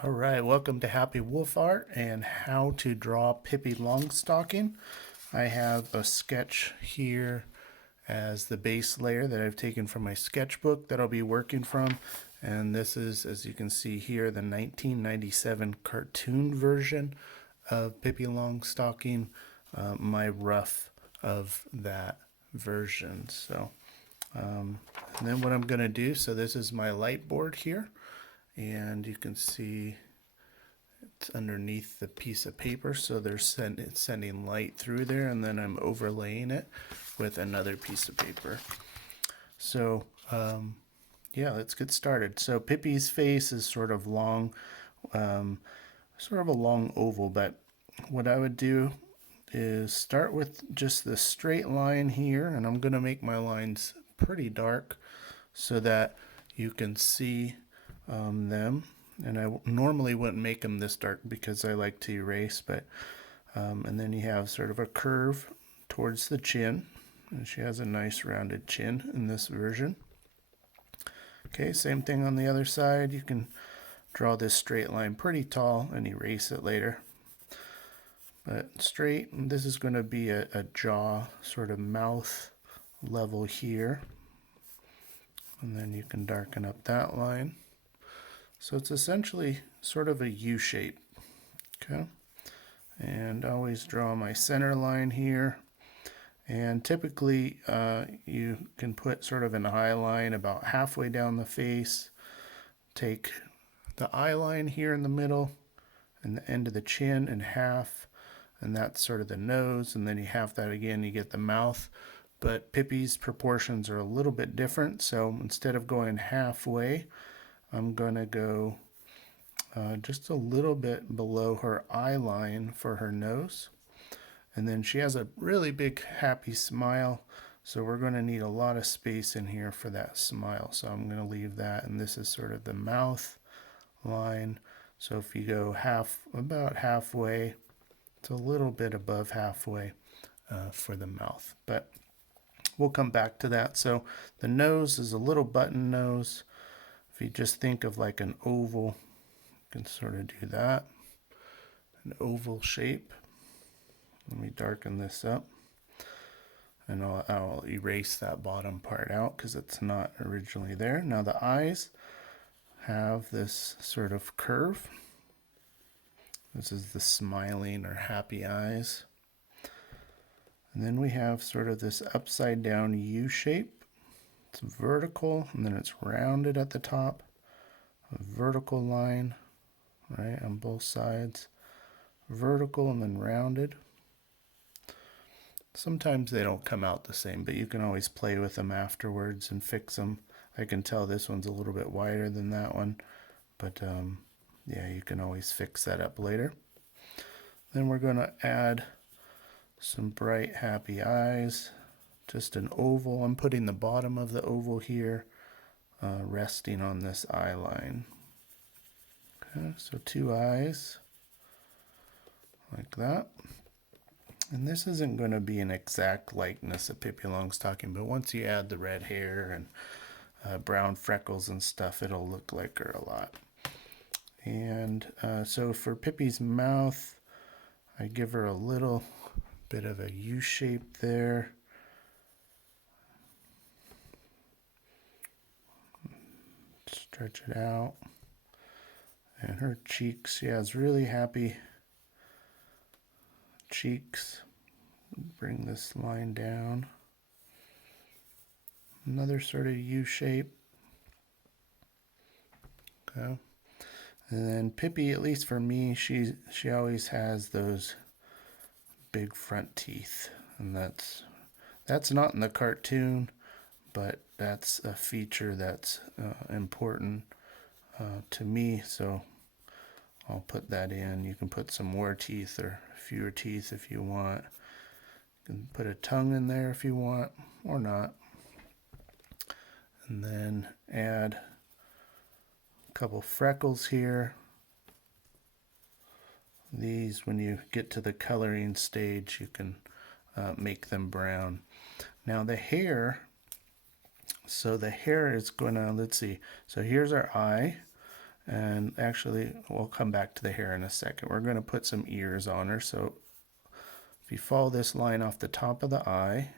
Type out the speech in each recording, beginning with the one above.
All right, welcome to Happy Wolf Art and how to draw Pippi Longstocking. I have a sketch here as the base layer that I've taken from my sketchbook that I'll be working from. And this is, as you can see here, the 1997 cartoon version of Pippi Longstocking, my rough of that version. And then what I'm going to do, so this is my light board here. And you can see it's underneath the piece of paper, so it's sending light through there, and then I'm overlaying it with another piece of paper. So yeah, let's get started. So Pippi's face is sort of long, sort of a long oval, but what I would do is start with just the straight line here, and I'm going to make my lines pretty dark so that you can see them. And I normally wouldn't make them this dark because I like to erase, but and then you have sort of a curve towards the chin, and she has a nice rounded chin in this version. Okay, same thing on the other side. You can draw this straight line pretty tall and erase it later. But straight, and this is going to be a jaw, sort of mouth level here. And then you can darken up that line. So it's essentially sort of a U shape. Okay. And I always draw my center line here. And typically you can put sort of an eye line about halfway down the face. Take the eye line here in the middle and the end of the chin in half. And that's sort of the nose. And then you half that again, you get the mouth. But Pippi's proportions are a little bit different. So instead of going halfway, I'm going to go just a little bit below her eye line for her nose. And then she has a really big happy smile, so we're going to need a lot of space in here for that smile. So I'm going to leave that, and this is sort of the mouth line. So if you go about halfway, it's a little bit above halfway for the mouth. But we'll come back to that. So the nose is a little button nose. If you just think of like an oval, you can sort of do that, an oval shape. Let me darken this up, and I'll erase that bottom part out because it's not originally there. Now the eyes have this sort of curve. This is the smiling or happy eyes. And then we have sort of this upside down U shape. It's vertical, and then it's rounded at the top. A vertical line, right, on both sides. Vertical and then rounded. Sometimes they don't come out the same, but you can always play with them afterwards and fix them. I can tell this one's a little bit wider than that one, but yeah, you can always fix that up later. Then we're going to add some bright, happy eyes. Just an oval. I'm putting the bottom of the oval here, resting on this eye line. Okay, so two eyes, like that. And this isn't going to be an exact likeness of Pippi Longstocking, but once you add the red hair and brown freckles and stuff, it'll look like her a lot. And so for Pippi's mouth, I give her a little bit of a U shape there. Stretch it out. And her cheeks, she has really happy cheeks. Bring this line down. Another sort of U shape. Okay. And then Pippi, at least for me, she always has those big front teeth. And that's not in the cartoon, but that's a feature that's important to me, so I'll put that in. You can put some more teeth or fewer teeth if you want. You can put a tongue in there if you want, or not. And then add a couple freckles here. These, when you get to the coloring stage, you can make them brown. Now the hair, so the hair is going to, let's see, so here's our eye, And actually, we'll come back to the hair in a second. We're going to put some ears on her. So if you follow this line off the top of the eye,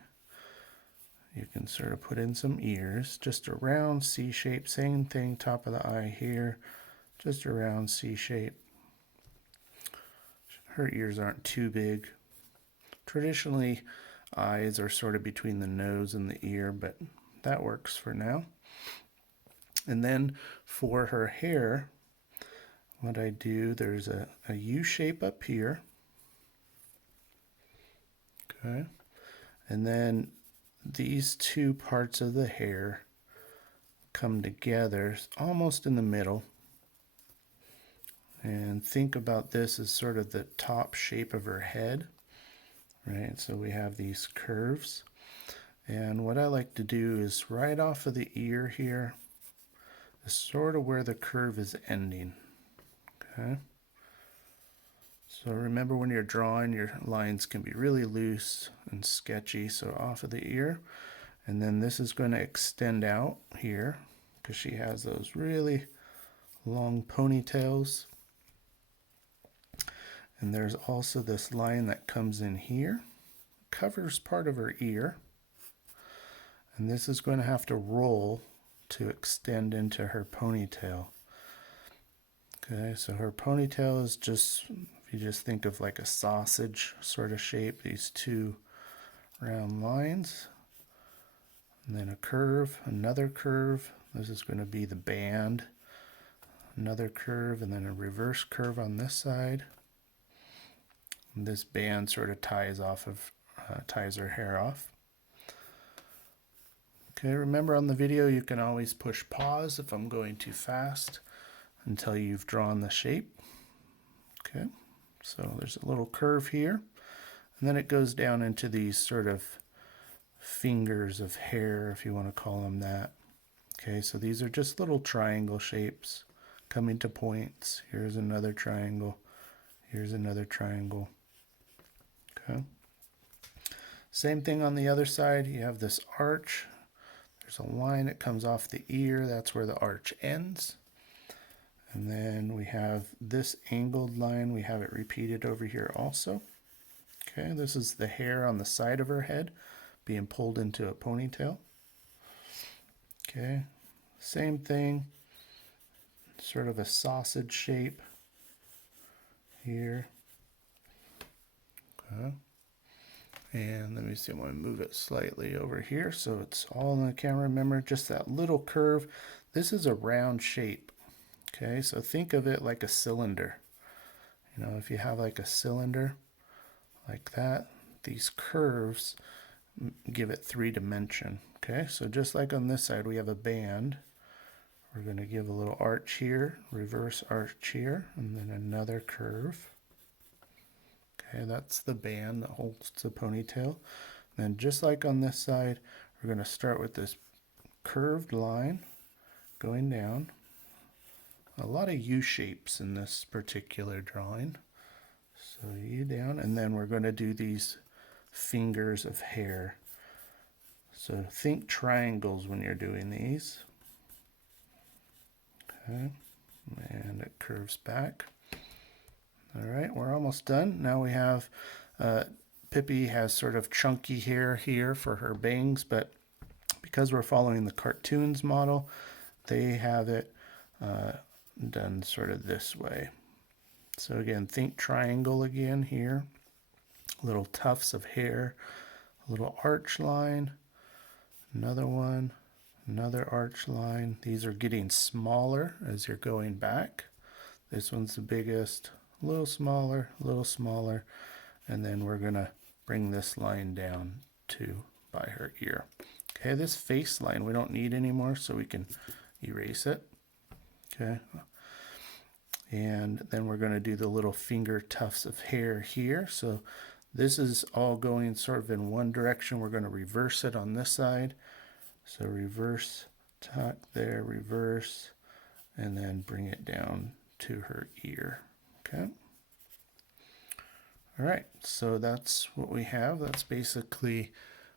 you can sort of put in some ears, just a round C shape, same thing, top of the eye here, just a round C shape. Her ears aren't too big. Traditionally, eyes are sort of between the nose and the ear, but that works for now. And then for her hair, what I do, there's a U shape up here. Okay. And then these two parts of the hair come together almost in the middle. And think about this as sort of the top shape of her head, right? So we have these curves. And what I like to do is right off of the ear here is sort of where the curve is ending. Okay. So remember, when you're drawing, your lines can be really loose and sketchy. So off of the ear, and then this is going to extend out here because she has those really long ponytails. And there's also this line that comes in here, covers part of her ear. And this is going to have to roll to extend into her ponytail. Okay, so her ponytail is just, if you just think of like a sausage sort of shape, these two round lines, and then a curve, another curve. This is going to be the band, another curve, and then a reverse curve on this side. And this band sort of ties her hair off. Okay, remember on the video you can always push pause if I'm going too fast until you've drawn the shape. Okay, so there's a little curve here, and then it goes down into these sort of fingers of hair, if you want to call them that. Okay, so these are just little triangle shapes coming to points. Here's another triangle. Here's another triangle. Okay. Same thing on the other side. You have this arch. There's a line that comes off the ear. That's where the arch ends. And then we have this angled line. We have it repeated over here also. Okay, this is the hair on the side of her head being pulled into a ponytail. Okay, same thing, sort of a sausage shape here. Okay, and let me see, I'm going to move it slightly over here so it's all in the camera. Remember, just that little curve. This is a round shape. Okay, so think of it like a cylinder. You know, if you have like a cylinder like that, these curves give it 3 dimension. Okay, so just like on this side we have a band, we're going to give a little arch here, reverse arch here, and then another curve. Okay, that's the band that holds the ponytail. And then just like on this side, we're going to start with this curved line going down. A lot of U shapes in this particular drawing. So U down, and then we're going to do these fingers of hair. So think triangles when you're doing these. Okay, and it curves back. All right, we're almost done. Now we have, Pippi has sort of chunky hair here for her bangs, but because we're following the cartoons model, they have it done sort of this way. So again, think triangle again here. Little tufts of hair, a little arch line, another one, another arch line. These are getting smaller as you're going back. This one's the biggest, a little smaller, and then we're going to bring this line down to by her ear. Okay, this face line we don't need anymore, so we can erase it. Okay, and then we're going to do the little finger tufts of hair here. So this is all going sort of in one direction. We're going to reverse it on this side. So reverse, tuck there, reverse, and then bring it down to her ear. Okay. All right, so that's what we have. That's basically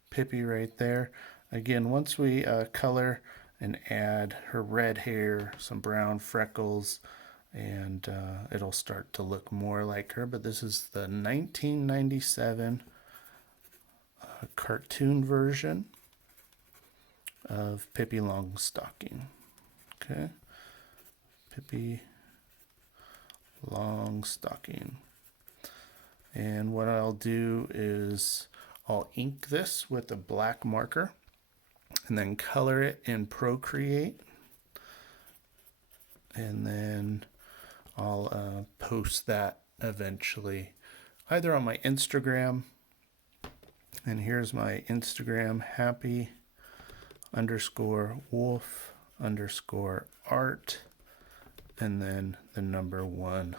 Pippi right there. Again, once we color and add her red hair, some brown freckles, and it'll start to look more like her. But this is the 1997 cartoon version of Pippi Longstocking. Okay, Pippi Longstocking. And what I'll do is I'll ink this with a black marker and then color it in Procreate. And then I'll post that eventually either on my Instagram, and here's my Instagram, happy_wolf_art, and then the number 1,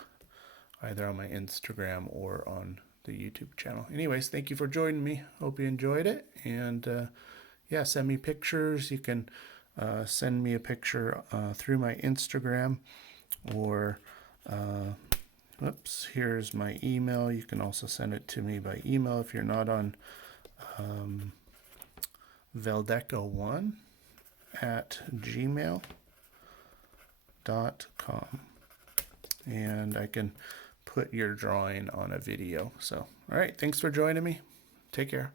either on my Instagram or on the YouTube channel. Anyways, thank you for joining me. Hope you enjoyed it. And yeah, send me pictures. You can send me a picture through my Instagram, or here's my email. You can also send it to me by email if you're not on veldeco1@gmail.com, and I can put your drawing on a video. So, all right, thanks for joining me. Take care.